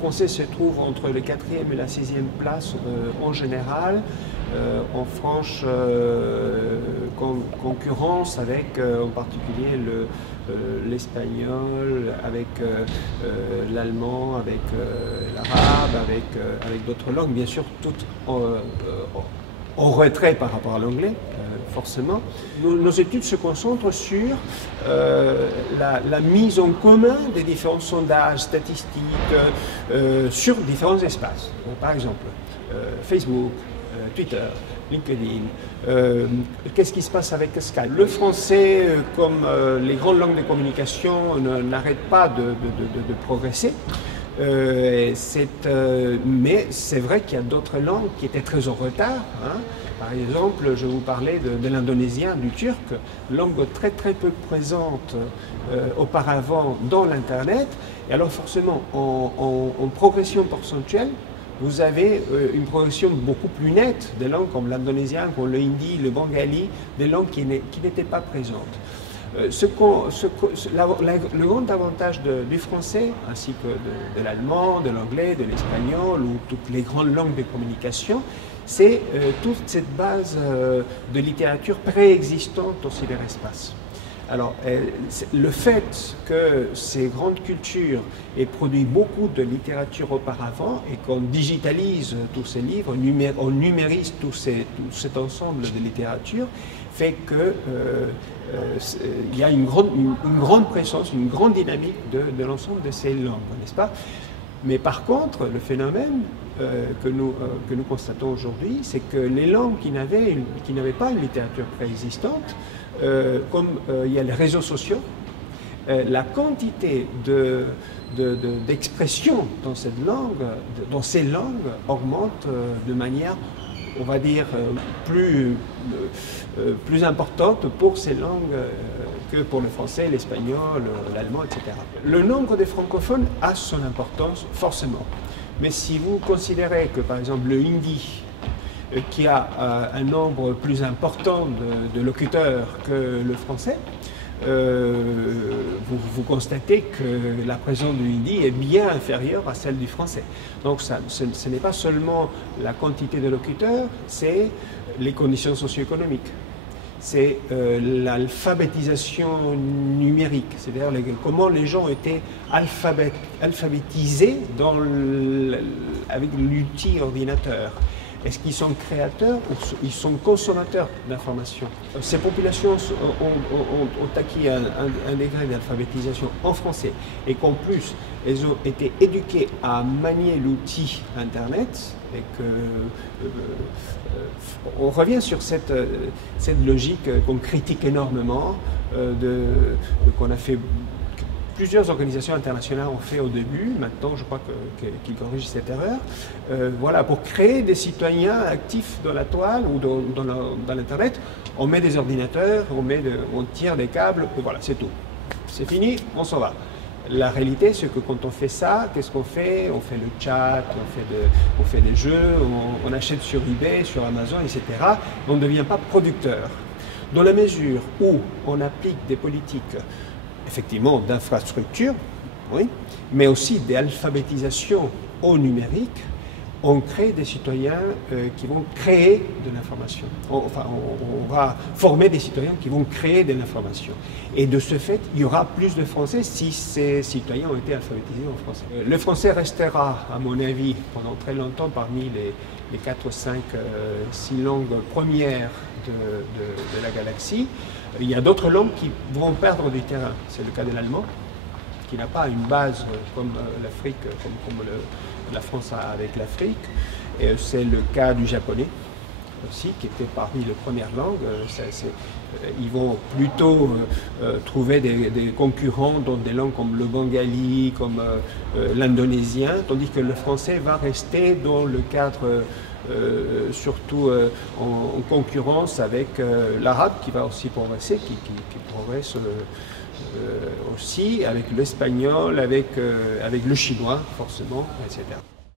français se trouve entre le 4e et la 6e place en général, en franche concurrence avec en particulier l'espagnol, avec l'allemand, avec l'arabe, avec d'autres langues, bien sûr toutes en retrait par rapport à l'anglais, forcément. Nos études se concentrent sur la mise en commun des différents sondages statistiques sur différents espaces. Par exemple, Facebook, Twitter, LinkedIn. Qu'est-ce qui se passe avec Skype? Le français, comme les grandes langues de communication, n'arrête pas de progresser. Mais c'est vrai qu'il y a d'autres langues qui étaient très en retard. Hein. Par exemple, je vous parlais de l'indonésien, du turc, langue très peu présente auparavant dans l'Internet. Et alors forcément, en progression percentuelle, vous avez une progression beaucoup plus nette des langues comme l'indonésien, comme le hindi, le bengali, des langues qui n'étaient pas présentes. Le grand avantage du français, ainsi que de l'allemand, de l'anglais, de l'espagnol ou toutes les grandes langues de communication, c'est toute cette base de littérature préexistante au cyberespace. Alors, le fait que ces grandes cultures aient produit beaucoup de littérature auparavant et qu'on digitalise tous ces livres, on numérise tout cet ensemble de littérature, fait que il y a une grande présence, une grande dynamique de l'ensemble de ces langues, n'est-ce pas? Mais par contre, le phénomène que nous constatons aujourd'hui, c'est que les langues qui n'avaient pas une littérature préexistante, comme il y a les réseaux sociaux, la quantité d'expression dans ces langues augmente de manière, on va dire, plus importante pour ces langues que pour le français, l'espagnol, l'allemand, etc. Le nombre de francophones a son importance, forcément. Mais si vous considérez que, par exemple, le hindi, qui a un nombre plus important de locuteurs que le français, vous constatez que la présence du hindi est bien inférieure à celle du français. Donc ce n'est pas seulement la quantité de locuteurs, c'est les conditions socio-économiques. C'est l'alphabétisation numérique, c'est-à-dire comment les gens ont été alphabétisés avec l'outil ordinateur. Est-ce qu'ils sont créateurs ou ils sont consommateurs d'informations? Ces populations ont acquis un degré d'alphabétisation en français et qu'en plus, elles ont été éduquées à manier l'outil Internet et que on revient sur cette logique qu'on critique énormément, qu'on a fait. Plusieurs organisations internationales ont fait au début, maintenant je crois qu'ils corrigent cette erreur, voilà, pour créer des citoyens actifs dans la toile ou dans l'Internet, on met des ordinateurs, on tire des câbles, et voilà, c'est tout. C'est fini, on s'en va. La réalité, c'est que quand on fait ça, qu'est-ce qu'on fait? On fait le chat, on fait des jeux, on achète sur eBay, sur Amazon, etc. On ne devient pas producteur. Dans la mesure où on applique des politiques effectivement d'infrastructures, oui, mais aussi d'alphabétisation au numérique, on crée des citoyens qui vont créer de l'information. Enfin, on va former des citoyens qui vont créer de l'information. Et de ce fait, il y aura plus de Français si ces citoyens ont été alphabétisés en français. Le français restera, à mon avis, pendant très longtemps parmi les 4, 5, 6 langues premières de la galaxie. Il y a d'autres langues qui vont perdre du terrain. C'est le cas de l'allemand, qui n'a pas une base comme l'Afrique, comme la France a avec l'Afrique. C'est le cas du japonais aussi, qui était parmi les premières langues. Ils vont plutôt trouver des concurrents dans des langues comme le bengali, comme l'indonésien, tandis que le français va rester dans le cadre surtout en concurrence avec l'arabe qui va aussi progresser, qui progresse aussi, avec l'espagnol, avec le chinois forcément, etc.